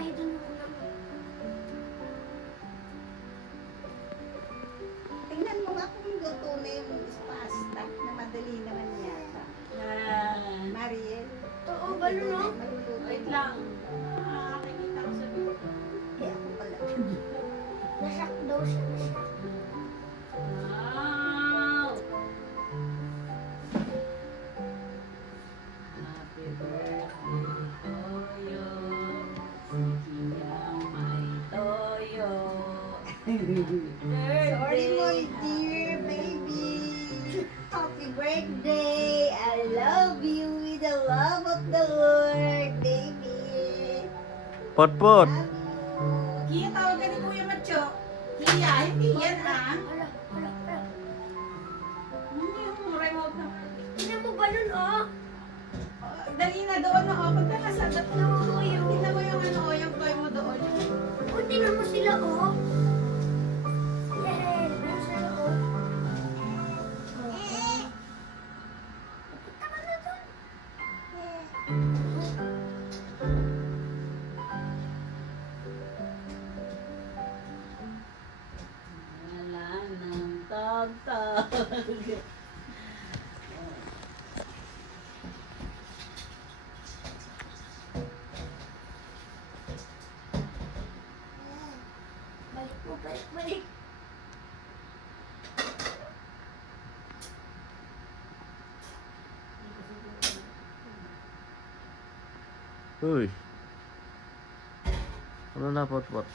tayo dun muna. Tingnan mo nga kung luto na yung pasta na madali naman yata. Mariel. Oo, balon no? Maluluto. Wait lang. Nakikita ko sa video. Eh, ako pala. Nasyak daw siya, nasyak. Wow! Happy birthday, Toyo. Sikiyang may Toyo. Sorry, my dear baby. Happy birthday. I love you with the love of the Lord, baby. Pot-pot. Love you. Kiya, tawag ka ni Kuya Macho. Kiya, hindi yan ah. Hala, hala, hala. Hindi yung remote na. Tingnan mo balon, oh. Dali na doon na oh. Punta ka sa Toyo. tingnan mo yung ano, yung toy mo doon. Oh, tingnan mo sila, oh. Yay, ayun sila, oh. Punta ka na dun. Wala nang tagtag. Balik mo, balik, balik. Uy. Ano na, pot-pot?